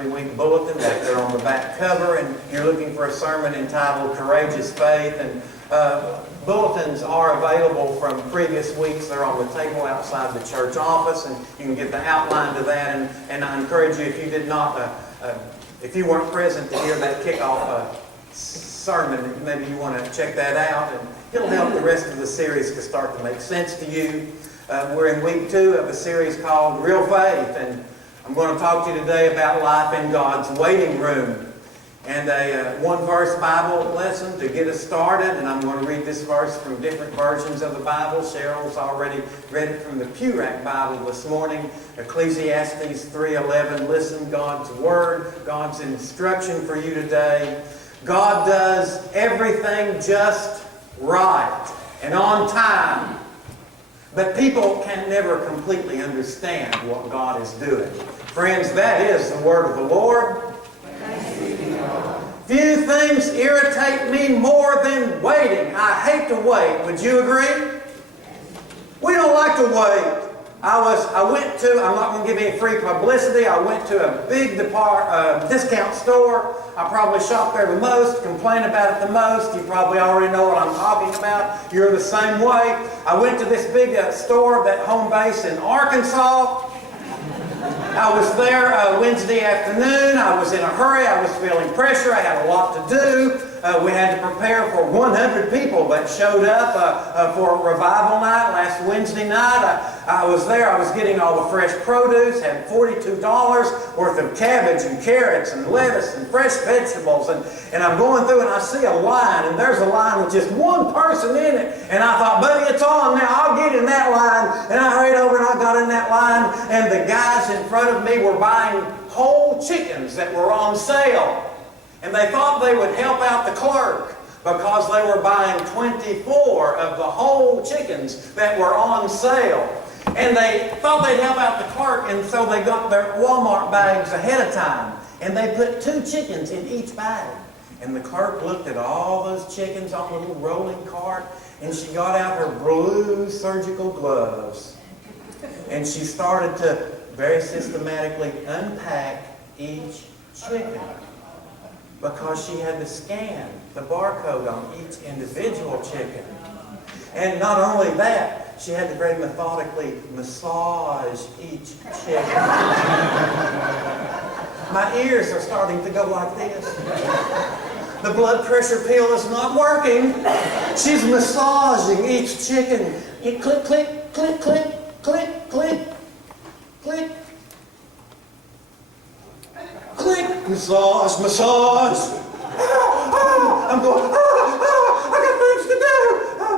every week bulletin back there on the back cover, and you're looking for a sermon entitled Courageous Faith. And bulletins are available from previous weeks. They're on the table outside the church office, and you can get the outline to that. And I encourage you, if you did not, if you weren't present to hear that kickoff sermon, maybe you want to check that out, and it'll help the rest of the series to start to make sense to you. We're in week 2 of a series called Real Faith, and I'm going to talk to you today about life in God's waiting room. And a one-verse Bible lesson to get us started, and I'm going to read this verse from different versions of the Bible. Cheryl's already read it from the Pew Rack Bible this morning. Ecclesiastes 3:11. Listen, God's Word, God's instruction for you today. God does everything just right and on time. But people can never completely understand what God is doing. Friends, that is the word of the Lord. Few things irritate me more than waiting. I hate to wait. Would you agree? We don't like to wait. I'm not going to give any free publicity. I went to a big discount store. I probably shop there the most, complain about it the most. You probably already know what I'm talking about. You're the same way. I went to this big store, that home base in Arkansas. I was there Wednesday afternoon. I was in a hurry. I was feeling pressure. I had a lot to do. We had to prepare for 100 people that showed up for a revival night last Wednesday night. I was there. I was getting all the fresh produce, had $42 worth of cabbage and carrots and lettuce and fresh vegetables. And I'm going through and I see a line, and there's a line with just one person in it. And I thought, buddy, it's on now. I'll get in that line. And I hurried over and I got in that line, and the guys in front of me were buying whole chickens that were on sale. And they thought they would help out the clerk because they were buying 24 of the whole chickens that were on sale. And they thought they'd help out the clerk, and so they got their Walmart bags ahead of time. And they put 2 chickens in each bag. And the clerk looked at all those chickens on the little rolling cart, and she got out her blue surgical gloves. And she started to very systematically unpack each chicken, because she had to scan the barcode on each individual chicken. And not only that, she had to very methodically massage each chicken. My ears are starting to go like this. The blood pressure pill is not working. She's massaging each chicken. Click, click, click, click, click, click, click. Click, massage, massage. I'm going, I got things to do.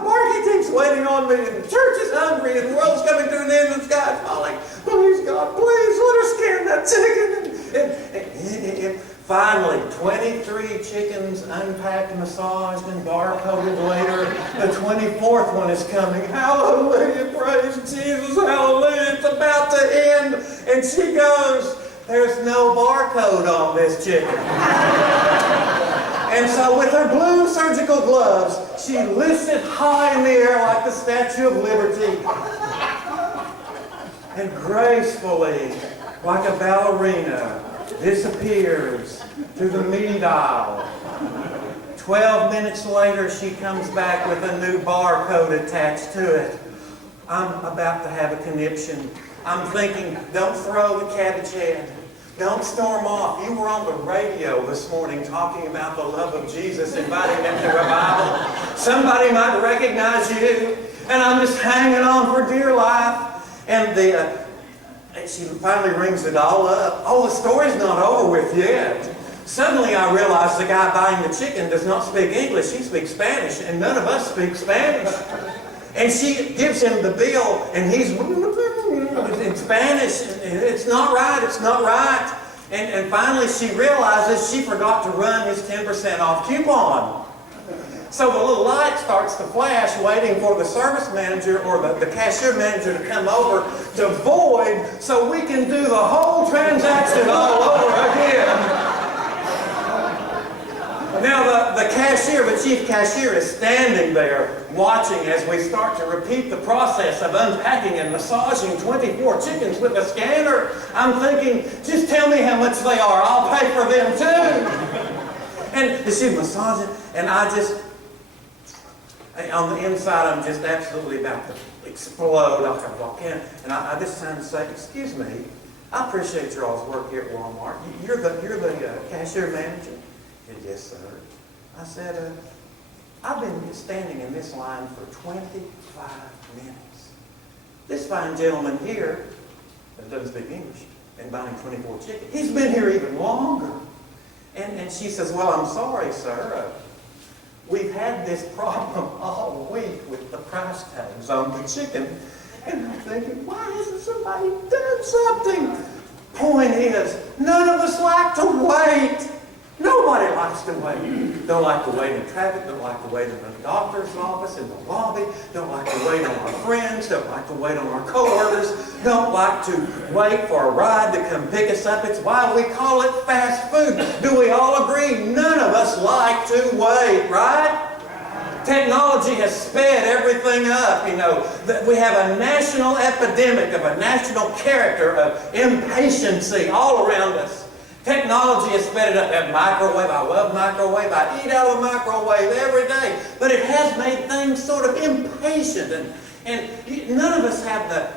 Marketing's waiting on me, and the church is hungry, and the world's coming to an end, and the sky's falling. Please, God, please, let her scan that chicken. And finally, 23 chickens unpacked, massaged, and barcoded later. The 24th one is coming. Hallelujah, praise Jesus, hallelujah, it's about to end. And she goes, there's no barcode on this chicken. And so with her blue surgical gloves, she lifts it high in the air like the Statue of Liberty. And gracefully, like a ballerina, disappears through the meat aisle. 12 minutes later, she comes back with a new barcode attached to it. I'm about to have a conniption. I'm thinking, don't throw the cabbage head. Don't storm off. You were on the radio this morning talking about the love of Jesus, inviting them to revival. Somebody might recognize you. And I'm just hanging on for dear life. And she finally rings it all up. Oh, the story's not over with yet. Suddenly I realize the guy buying the chicken does not speak English. He speaks Spanish, and none of us speak Spanish. And she gives him the bill, and he's in Spanish. It's not right, it's not right. And finally she realizes she forgot to run his 10% off coupon. So the little light starts to flash, waiting for the service manager or the cashier manager to come over to void so we can do the whole transaction all over again. Now the cashier cashier, the chief cashier, is standing there watching as we start to repeat the process of unpacking and massaging 24 chickens with a scanner. I'm thinking, just tell me how much they are. I'll pay for them too. And she's massaging, and on the inside, I'm just absolutely about to explode like a volcano. And I just trying to say, excuse me, I appreciate your all's work here at Walmart. You're the cashier manager? Yes, sir. I said, I've been standing in this line for 25 minutes. This fine gentleman here that doesn't speak English and buying 24 chickens, he's been here even longer. And she says, well, I'm sorry, sir. We've had this problem all week with the price tags on the chicken. And I'm thinking, why hasn't somebody done something? Point is, none of us like to wait. Nobody likes to wait. Don't like to wait in traffic, don't like to wait in the doctor's office, in the lobby, don't like to wait on our friends, don't like to wait on our coworkers, don't like to wait for a ride to come pick us up. It's why we call it fast food. Do we all agree? None of us like to wait, right? Technology has sped everything up. You know, we have a national epidemic of a national character of impatience all around us. Technology has sped it up. That microwave, I love microwave. I eat out of the microwave every day. But it has made things sort of impatient. And none of us have the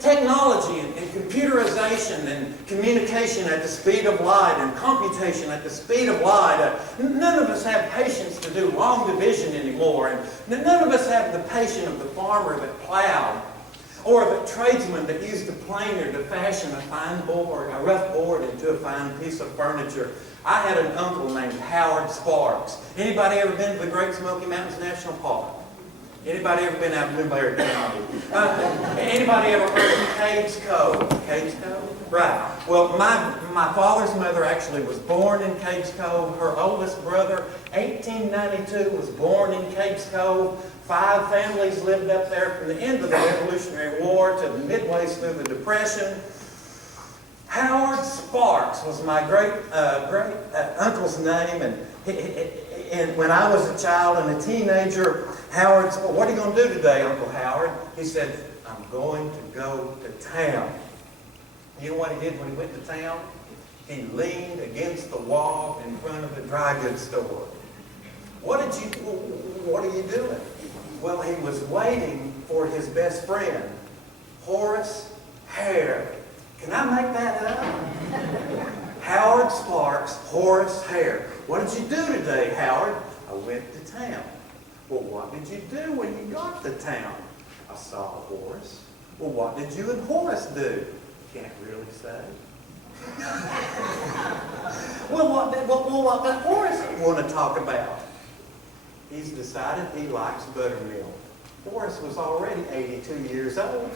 technology and computerization and communication at the speed of light and computation at the speed of light. None of us have patience to do long division anymore. And none of us have the patience of the farmer that plowed, or the tradesman that used a planer to fashion a fine board, a rough board into a fine piece of furniture. I had an uncle named Howard Sparks. Anybody ever been to the Great Smoky Mountains National Park? Anybody ever been out in Newberry County? Anybody ever heard of Cades Cove? Cades Cove? Right. Well, my father's mother actually was born in Cades Cove. Her oldest brother, 1892, was born in Cades Cove. 5 families lived up there from the end of the Revolutionary War to the midway through the Depression. Howard Sparks was my great uncle's name, and when I was a child and a teenager, Howard said, well, what are you going to do today, Uncle Howard? He said, I'm going to go to town. You know what he did when he went to town? He leaned against the wall in front of the dry goods store. What are you doing? Well, he was waiting for his best friend, Horace Hare. Can I make that up? Howard Sparks, Horace Hare. What did you do today, Howard? I went to town. Well, what did you do when you got to town? I saw Horace. Well, what did you and Horace do? Can't really say. Well, what does Horace want to talk about? He's decided he likes buttermilk. Horace was already 82 years old.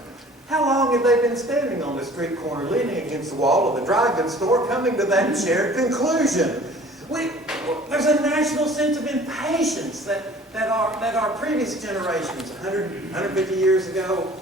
How long have they been standing on the street corner leaning against the wall of the dry goods store coming to that shared conclusion? There's a national sense of impatience that our previous generations, 150 years ago,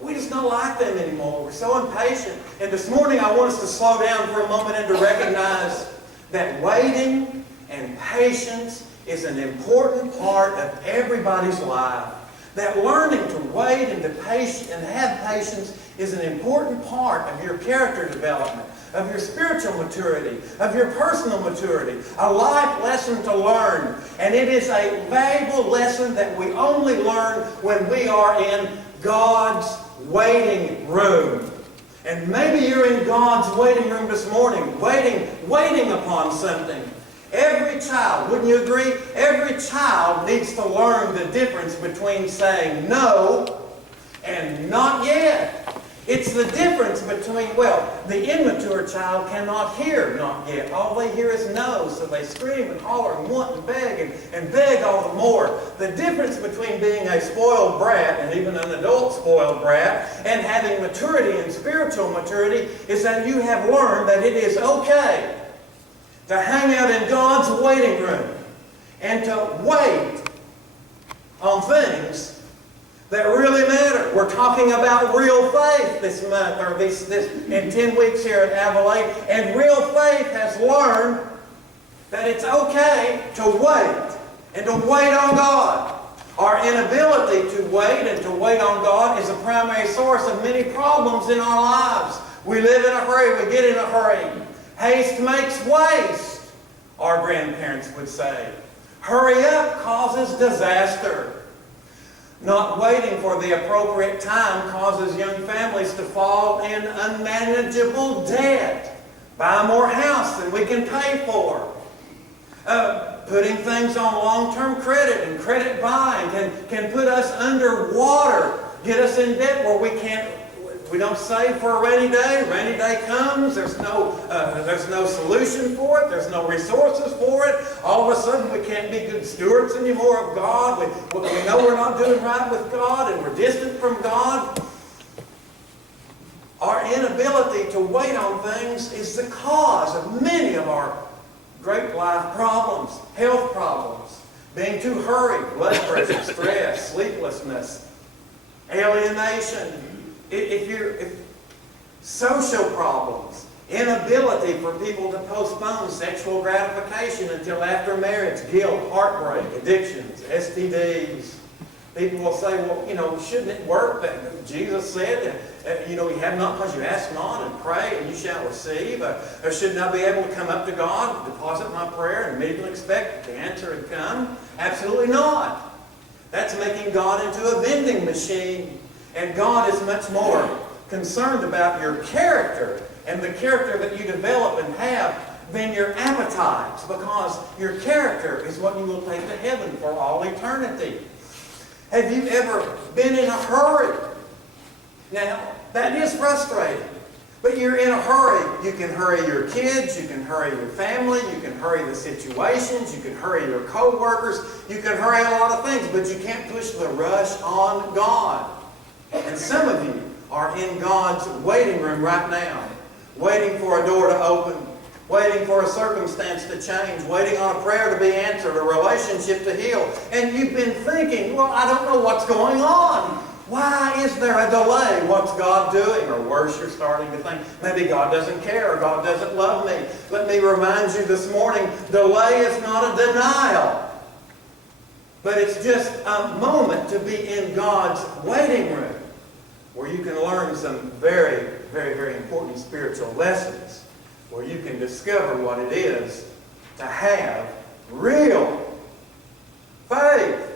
we just don't like them anymore. We're so impatient. And this morning I want us to slow down for a moment and to recognize that waiting and patience is an important part of everybody's life. That learning to wait and to have patience is an important part of your character development, of your spiritual maturity, of your personal maturity, a life lesson to learn. And it is a valuable lesson that we only learn when we are in God's waiting room. And maybe you're in God's waiting room this morning, waiting upon something. Every child, wouldn't you agree? Every child needs to learn the difference between saying no and not yet. It's the difference between, well, the immature child cannot hear not yet. All they hear is no, so they scream and holler and want and beg all the more. The difference between being a spoiled brat and even an adult spoiled brat and having maturity and spiritual maturity is that you have learned that it is okay to hang out in God's waiting room and to wait on things that really matter. We're talking about real faith this month, or this in 10 weeks here at Abilene, and real faith has learned that it's okay to wait and to wait on God. Our inability to wait and to wait on God is a primary source of many problems in our lives. We live in a hurry, we get in a hurry. Haste makes waste, our grandparents would say. Hurry up causes disaster. Not waiting for the appropriate time causes young families to fall in unmanageable debt. Buy more house than we can pay for. Putting things on long-term credit and credit buying can put us underwater, get us in debt where we don't save for a rainy day. Rainy day comes, there's no solution for it, there's no resources for it. All of a sudden we can't be good stewards anymore of God. We know we're not doing right with God and we're distant from God. Our inability to wait on things is the cause of many of our great life problems, health problems, being too hurried, blood pressure, stress, sleeplessness, alienation, social problems, inability for people to postpone sexual gratification until after marriage, guilt, heartbreak, addictions, STDs. People will say, well, shouldn't it work? Jesus said, you have not because you ask not, and pray and you shall receive. Or shouldn't I be able to come up to God, deposit my prayer, and immediately expect the answer to come? Absolutely not. That's making God into a vending machine. And God is much more concerned about your character and the character that you develop and have than your appetites, because your character is what you will take to heaven for all eternity. Have you ever been in a hurry? Now, that is frustrating. But you're in a hurry. You can hurry your kids, you can hurry your family, you can hurry the situations, you can hurry your co-workers, you can hurry a lot of things, but you can't push the rush on God. And some of you are in God's waiting room right now, waiting for a door to open, waiting for a circumstance to change, waiting on a prayer to be answered, a relationship to heal. And you've been thinking, well, I don't know what's going on. Why is there a delay? What's God doing? Or worse, you're starting to think, maybe God doesn't care or God doesn't love me. Let me remind you this morning, delay is not a denial. But it's just a moment to be in God's waiting room where you can learn some very, very, very important spiritual lessons, where you can discover what it is to have real faith.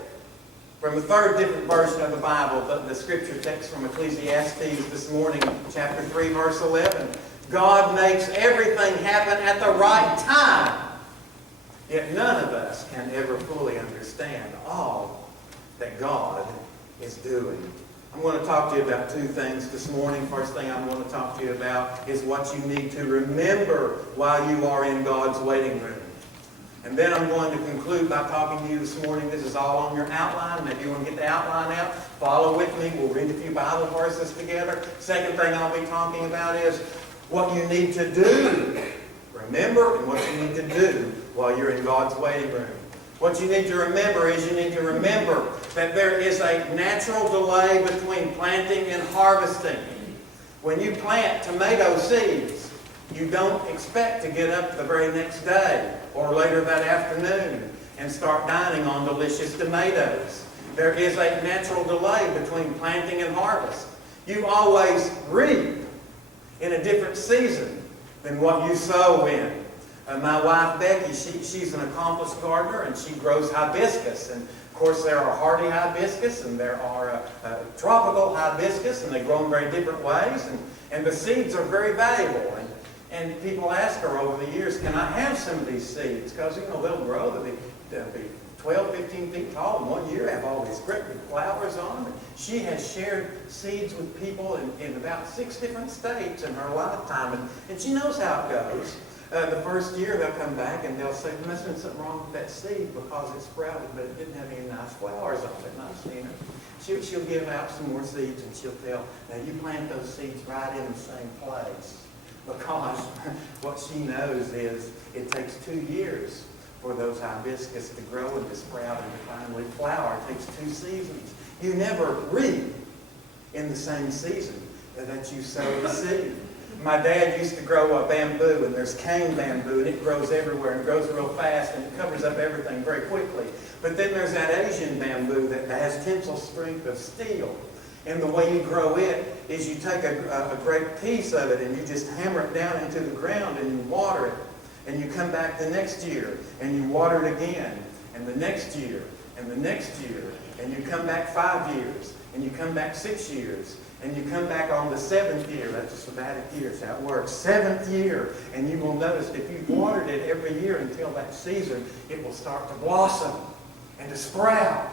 From the third different version of the Bible, the scripture text from Ecclesiastes this morning, chapter 3, verse 11. God makes everything happen at the right time. Yet none of us can ever fully understand all that God is doing. I'm going to talk to you about two things this morning. First thing I'm going to talk to you about is what you need to remember while you are in God's waiting room. And then I'm going to conclude by talking to you this morning. This is all on your outline. Maybe you want to get the outline out. Follow with me. We'll read a few Bible verses together. Second thing I'll be talking about is what you need to do. Remember, and what you need to do while you're in God's waiting room. What you need to remember is you need to remember that there is a natural delay between planting and harvesting. When you plant tomato seeds, you don't expect to get up the very next day or later that afternoon and start dining on delicious tomatoes. There is a natural delay between planting and harvest. You always reap in a different season than what you sow in. My wife Becky, she's an accomplished gardener and she grows hibiscus. And of course there are hardy hibiscus and there are tropical hibiscus, and they grow in very different ways. And the seeds are very valuable. And people ask her over the years, can I have some of these seeds? Because, they'll grow. They'll be 12, 15 feet tall. And one year have all these great big flowers on them. And she has shared seeds with people in about 6 different states in her lifetime. And she knows how it goes. The first year they'll come back and they'll say, there must have been something wrong with that seed because it sprouted, but it didn't have any nice flowers on it. And I've seen her. She'll give out some more seeds and she'll tell, now you plant those seeds right in the same place. Because what she knows is it takes 2 years for those hibiscus to grow and to sprout and to finally flower. It takes 2 seasons. You never reap in the same season that you sow the seed. My dad used to grow a bamboo, and there's cane bamboo, and it grows everywhere, and it grows real fast, and it covers up everything very quickly. But then there's that Asian bamboo that has tensile strength of steel. And the way you grow it is you take a great piece of it, and you just hammer it down into the ground, and you water it. And you come back the next year, and you water it again, and the next year, and the next year, and you come back 5 years, and you come back 6 years, and you come back on the 7th year. That's a sabbatic year, that's how it works. 7th year, and you will notice if you've watered it every year until that season, it will start to blossom and to sprout.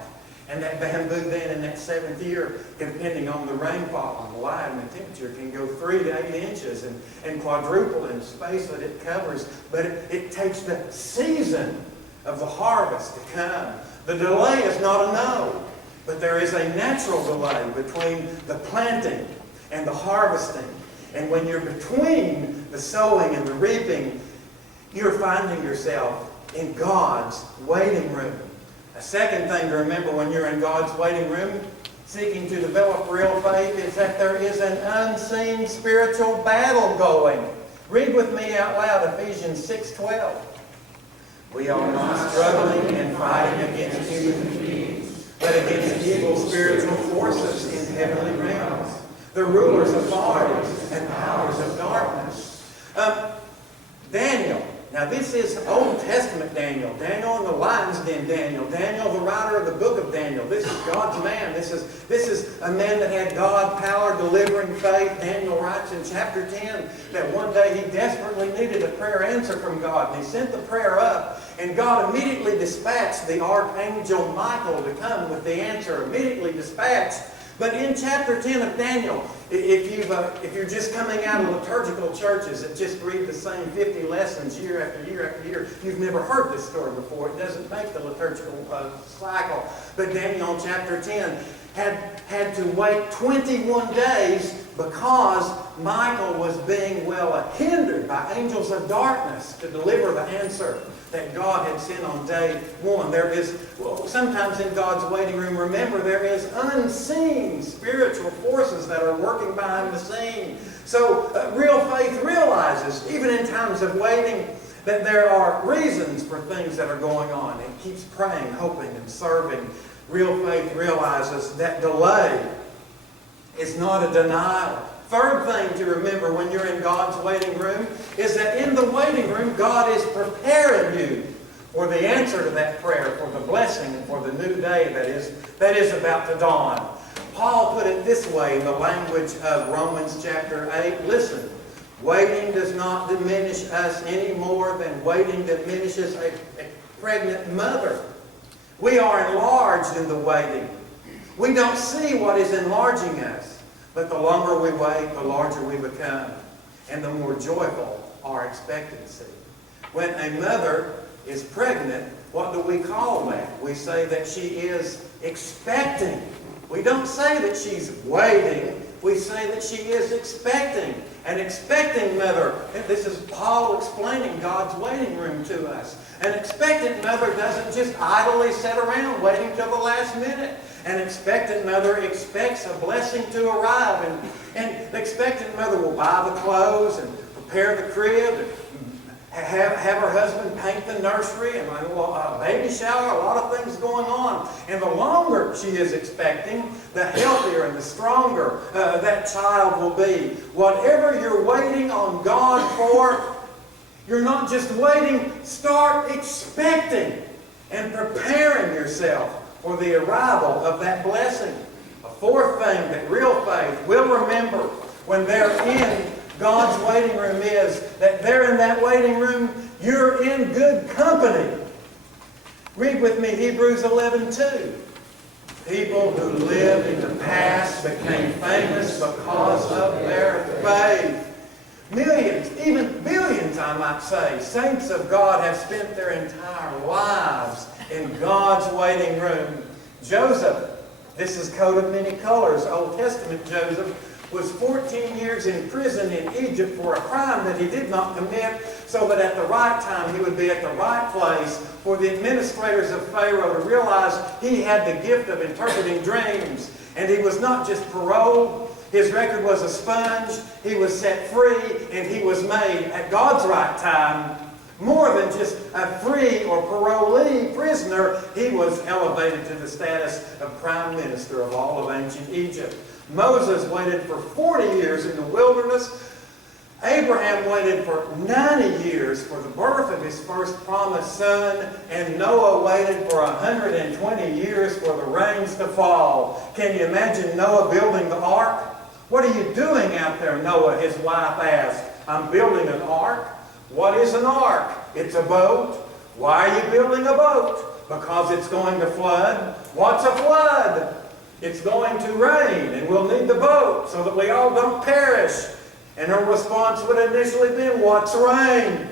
And that bamboo then in that 7th year, depending on the rainfall and the light and the temperature, can go 3 to 8 inches and quadruple in space that it covers. But it takes the season of the harvest to come. The delay is not a no, but there is a natural delay between the planting and the harvesting. And when you're between the sowing and the reaping, you're finding yourself in God's waiting room. A second thing to remember when you're in God's waiting room, seeking to develop real faith, is that there is an unseen spiritual battle going. Read with me out loud Ephesians 6:12. We are not struggling and fighting against human beings, but against evil spiritual forces in heavenly realms, the rulers, authorities, and powers of darkness. Daniel. Now this is Old Testament Daniel. Daniel in the lion's den Daniel. Daniel, the writer of the book of Daniel. This is God's man. This is a man that had God, power, delivering faith. Daniel writes in chapter 10 that one day he desperately needed a prayer answer from God. And he sent the prayer up, and God immediately dispatched the archangel Michael to come with the answer. Immediately dispatched. But in chapter 10 of Daniel, if you're just coming out of liturgical churches that just read the same 50 lessons year after year after year, you've never heard this story before. It doesn't make the liturgical cycle. But Daniel in chapter 10 had to wait 21 days because Michael was being hindered by angels of darkness to deliver the answer that God had sent on day one. Sometimes in God's waiting room, remember, there is unseen spiritual forces that are working behind the scene. So real faith realizes, even in times of waiting, that there are reasons for things that are going on. It keeps praying, hoping, and serving. Real faith realizes that delay is not a denial. Third thing to remember when you're in God's waiting room is that in the waiting room, God is preparing you for the answer to that prayer, for the blessing, and for the new day that is about to dawn. Paul put it this way in the language of Romans chapter 8. Listen, waiting does not diminish us any more than waiting diminishes a pregnant mother. We are enlarged in the waiting. We don't see what is enlarging us. But the longer we wait, the larger we become, and the more joyful our expectancy. When a mother is pregnant, what do we call that? We say that she is expecting. We don't say that she's waiting. We say that she is expecting. An expecting mother, and this is Paul explaining God's waiting room to us. An expectant mother doesn't just idly sit around waiting till the last minute. An expectant mother expects a blessing to arrive, and the expectant mother will buy the clothes and prepare the crib, and have her husband paint the nursery, and a baby shower, a lot of things going on. And the longer she is expecting, the healthier and the stronger that child will be. Whatever you're waiting on God for, you're not just waiting, start expecting and preparing yourself for the arrival of that blessing. A fourth thing that real faith will remember when they're in God's waiting room is that they're in that waiting room, you're in good company. Read with me Hebrews 11:2. People who lived in the past became famous because of their faith. Millions, even billions, I might say, saints of God have spent their entire lives in God's waiting room. Joseph, this is coat of many colors, Old Testament Joseph, was 14 years in prison in Egypt for a crime that he did not commit, so that at the right time he would be at the right place for the administrators of Pharaoh to realize he had the gift of interpreting dreams. And he was not just paroled, His record was a sponge. He was set free, and he was made at God's right time more than just a free or parolee prisoner. He was elevated to the status of prime minister of all of ancient Egypt. Moses waited for 40 years in the wilderness. Abraham waited for 90 years for the birth of his first promised son, and Noah waited for 120 years for the rains to fall. Can you imagine Noah building the ark? "What are you doing out there, Noah?" his wife asked. "I'm building an ark." What is an ark? It's a boat. Why are you building a boat? Because it's going to flood. What's a flood? It's going to rain, and we'll need the boat so that we all don't perish. And her response would have initially been, "What's rain?"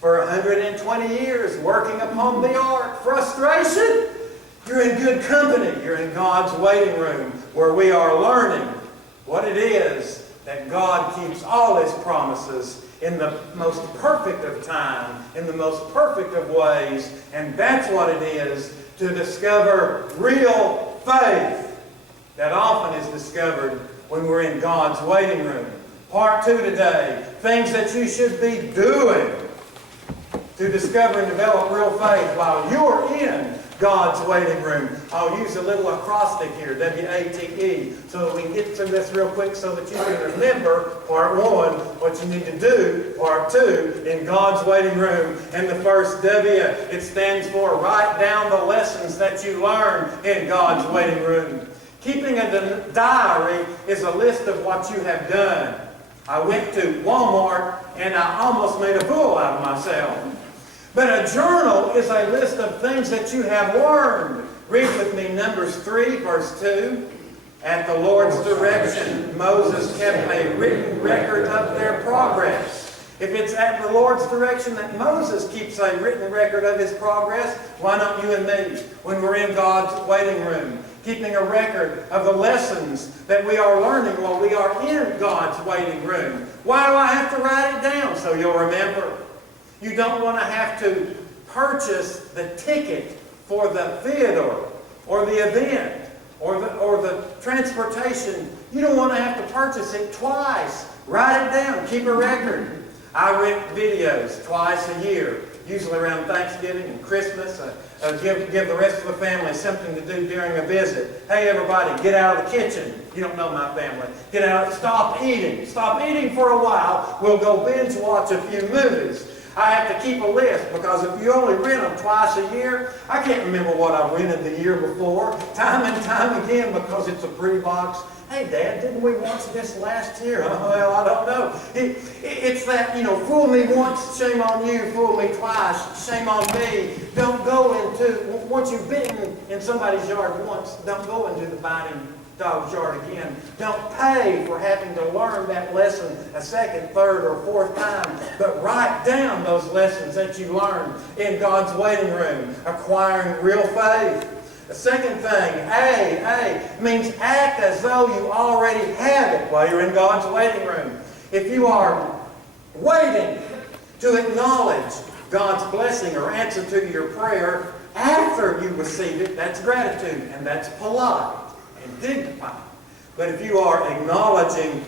For 120 years, working upon the ark. Frustration? You're in good company. You're in God's waiting room, where we are learning what it is that God keeps all His promises in the most perfect of time, in the most perfect of ways. And that's what it is to discover real faith that often is discovered when we're in God's waiting room. Part 2 today, things that you should be doing to discover and develop real faith while you're in God's waiting room. I'll use a little acrostic here, W-A-T-E, so that we can get through this real quick so that you can remember part 1, what you need to do, part 2, in God's waiting room. And the first W, it stands for write down the lessons that you learn in God's waiting room. Keeping a diary is a list of what you have done. I went to Walmart and I almost made a fool out of myself. But a journal is a list of things that you have learned. Read with me Numbers 3, verse 2. At the Lord's direction, Moses kept a written record of their progress. If it's at the Lord's direction that Moses keeps a written record of his progress, why not you and me when we're in God's waiting room? Keeping a record of the lessons that we are learning while we are in God's waiting room. Why do I have to write it down? So you'll remember. You don't want to have to purchase the ticket for the theater or the event or the transportation. You don't want to have to purchase it twice. Write it down. Keep a record. I rent videos twice a year, usually around Thanksgiving and Christmas. Give the rest of the family something to do during a visit. Hey, everybody, get out of the kitchen. You don't know my family. Get out. Stop eating. Stop eating for a while. We'll go binge watch a few movies. I have to keep a list because if you only rent them twice a year, I can't remember what I rented the year before, time and time again, because it's a pre-box. Hey, Dad, didn't we watch this last year? Well, I don't know. It's that, fool me once, shame on you. Fool me twice, shame on me. Don't go into, once you've been in somebody's yard once, don't go into the biting dog's yard again. Don't pay for having to learn that lesson a second, third, or fourth time, but write down those lessons that you learned in God's waiting room, acquiring real faith. The second thing, A, means act as though you already have it while you're in God's waiting room. If you are waiting to acknowledge God's blessing or answer to your prayer after you receive it, that's gratitude, and that's polite and dignified. But if you are acknowledging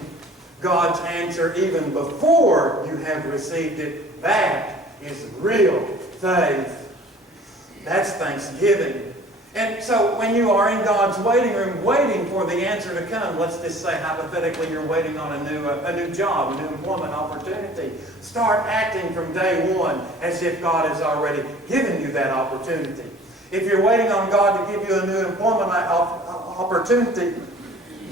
God's answer even before you have received it, that is real faith. That's thanksgiving. And so when you are in God's waiting room, waiting for the answer to come, let's just say hypothetically you're waiting on a new job, a new employment opportunity. Start acting from day one as if God has already given you that opportunity. If you're waiting on God to give you a new employment opportunity,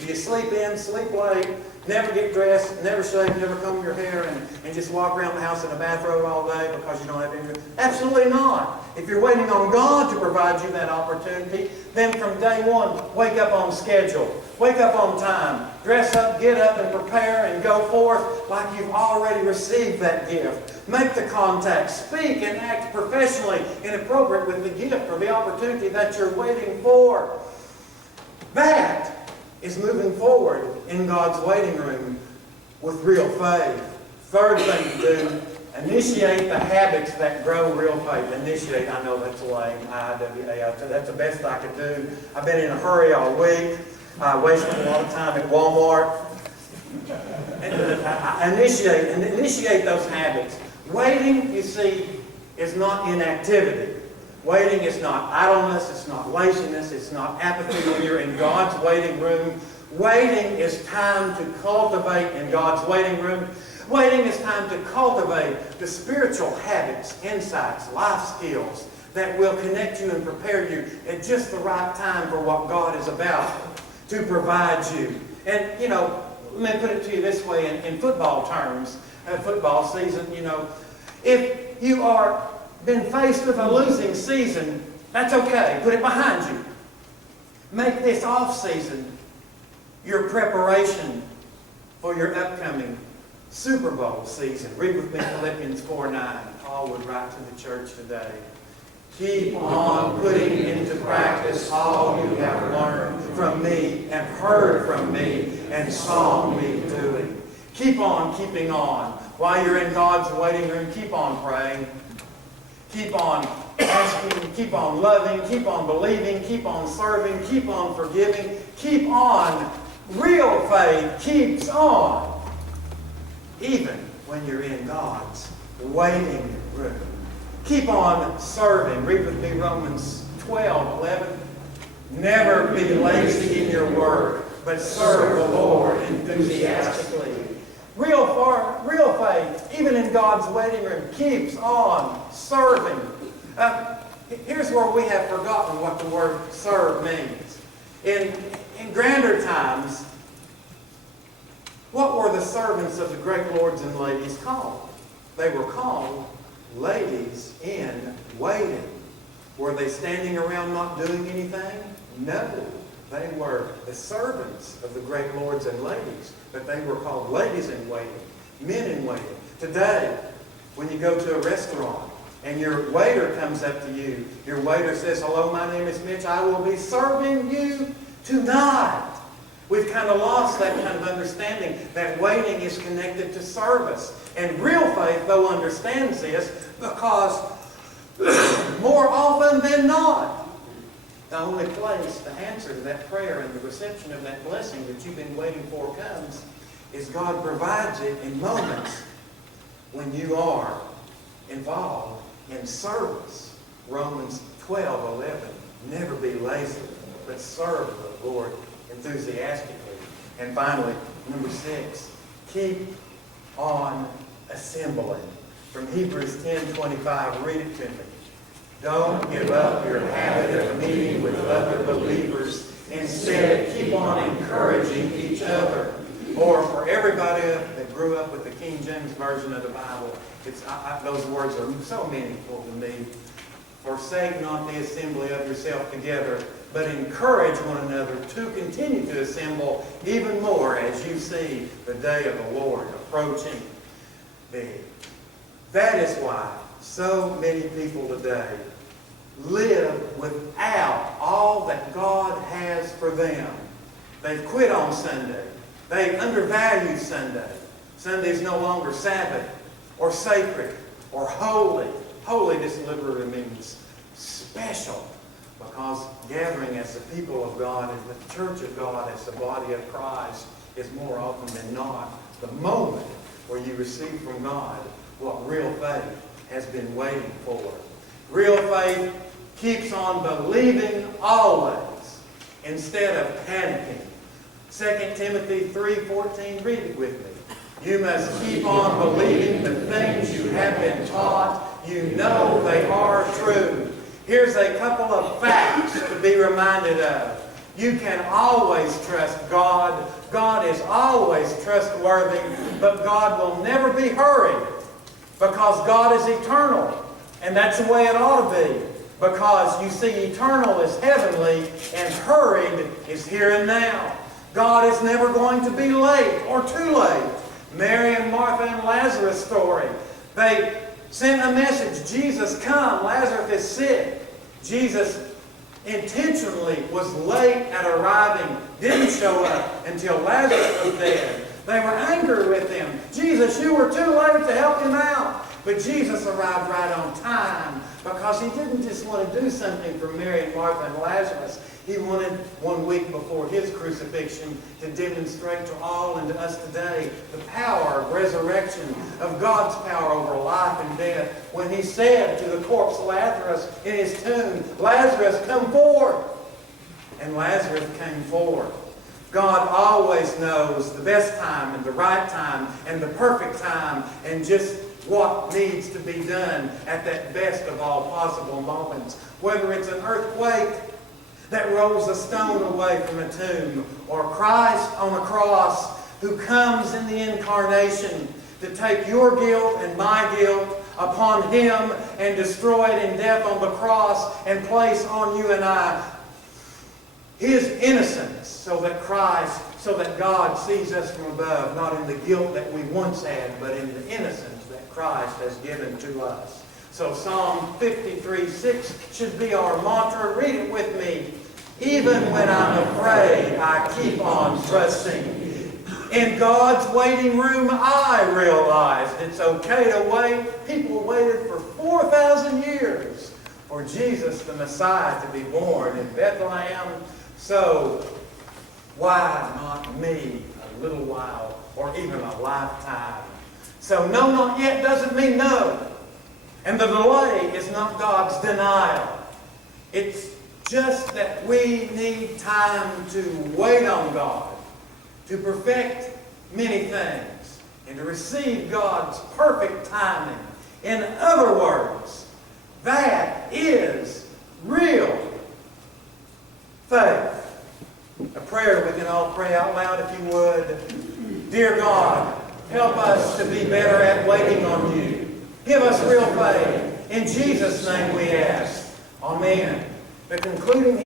you sleep in, sleep late, never get dressed, never shave, never comb your hair, and just walk around the house in a bathrobe all day because you don't have any. Absolutely not. If you're waiting on God to provide you that opportunity, then from day one, wake up on schedule. Wake up on time. Dress up, get up, and prepare and go forth like you've already received that gift. Make the contact. Speak and act professionally and appropriate with the gift or the opportunity that you're waiting for. That is moving forward in God's waiting room with real faith. Third thing to do, initiate the habits that grow real faith. Initiate, I know that's lame, I-W-A. That's the best I could do. I've been in a hurry all week. I wasted a lot of time at Walmart. And initiate those habits. Waiting, you see, is not inactivity. Waiting is not idleness, it's not laziness, it's not apathy when you're in God's waiting room. Waiting is time to cultivate in God's waiting room. Waiting is time to cultivate the spiritual habits, insights, life skills that will connect you and prepare you at just the right time for what God is about to provide you. And, you know, let me put it to you this way in football terms, football season, you know, if you are been faced with a losing season, that's okay. Put it behind you. Make this off season your preparation for your upcoming Super Bowl season. Read with me Philippians 4:9. Paul would write to the church today. Keep on putting into practice all you have learned from me and heard from me and saw me doing. Keep on keeping on. While you're in God's waiting room, keep on praying. Keep on asking, keep on loving, keep on believing, keep on serving, keep on forgiving, keep on. Real faith keeps on. Even when you're in God's waiting room. Keep on serving. Read with me Romans 12:11. Never be lazy in your work, but serve the Lord enthusiastically. Real faith, even in God's waiting room, keeps on serving. Here's where we have forgotten what the word serve means. In grander times, what were the servants of the great lords and ladies called? They were called ladies in waiting. Were they standing around not doing anything? No. They were the servants of the great lords and ladies, but they were called ladies in waiting, men in waiting. Today, when you go to a restaurant and your waiter comes up to you, your waiter says, "Hello, my name is Mitch. I will be serving you tonight." We've kind of lost that kind of understanding that waiting is connected to service. And real faith, though, understands this because more often than not, the only place the answer to that prayer and the reception of that blessing that you've been waiting for comes is God provides it in moments when you are involved in service. Romans 12:11. Never be lazy, but serve the Lord enthusiastically. And finally, number 6, keep on assembling. From Hebrews 10:25, read it to me. Don't give up your habit of meeting with other believers. Instead, keep on encouraging each other. Or for everybody that grew up with the King James Version of the Bible, those words are so meaningful to me. Forsake not the assembly of yourself together, but encourage one another to continue to assemble even more as you see the day of the Lord approaching thee. That is why so many people today live without all that God has for them. They've quit on Sunday. They undervalue Sunday. Sunday is no longer Sabbath or sacred or holy. Holy just literally means special, because gathering as the people of God, as the church of God, as the body of Christ is more often than not the moment where you receive from God what real faith has been waiting for. Real faith keeps on believing always instead of panicking. 2 Timothy 3:14, read it with me. You must keep on believing the things you have been taught. You know they are true. Here's a couple of facts to be reminded of. You can always trust God. God is always trustworthy, but God will never be hurried, because God is eternal. And that's the way it ought to be. Because you see, eternal is heavenly and hurried is here and now. God is never going to be late or too late. Mary and Martha and Lazarus' story. They sent a message, Jesus, come, Lazarus is sick. Jesus intentionally was late at arriving, didn't show up until Lazarus was dead. They were angry with him. Jesus, you were too late to help him out. But Jesus arrived right on time because he didn't just want to do something for Mary and Martha and Lazarus. He wanted 1 week before his crucifixion to demonstrate to all and to us today the power of resurrection, of God's power over life and death. When he said to the corpse Lazarus in his tomb, "Lazarus, come forth." And Lazarus came forth. God always knows the best time and the right time and the perfect time and just what needs to be done at that best of all possible moments. Whether it's an earthquake that rolls a stone away from a tomb, or Christ on a cross who comes in the incarnation to take your guilt and my guilt upon him and destroy it in death on the cross and place on you and I his innocence, so that God sees us from above, not in the guilt that we once had, but in the innocence that Christ has given to us. So Psalm 53:6 should be our mantra. Read it with me. Even when I'm afraid, I keep on trusting. In God's waiting room, I realized it's okay to wait. People waited for 4,000 years for Jesus, the Messiah, to be born in Bethlehem. So, why not me a little while or even a lifetime? So, no, not yet doesn't mean no. And the delay is not God's denial. It's just that we need time to wait on God, to perfect many things, and to receive God's perfect timing. In other words, that is real faith. A prayer we can all pray out loud if you would. Dear God, help us to be better at waiting on you. Give us real faith. In Jesus' name we ask. Amen. The concluding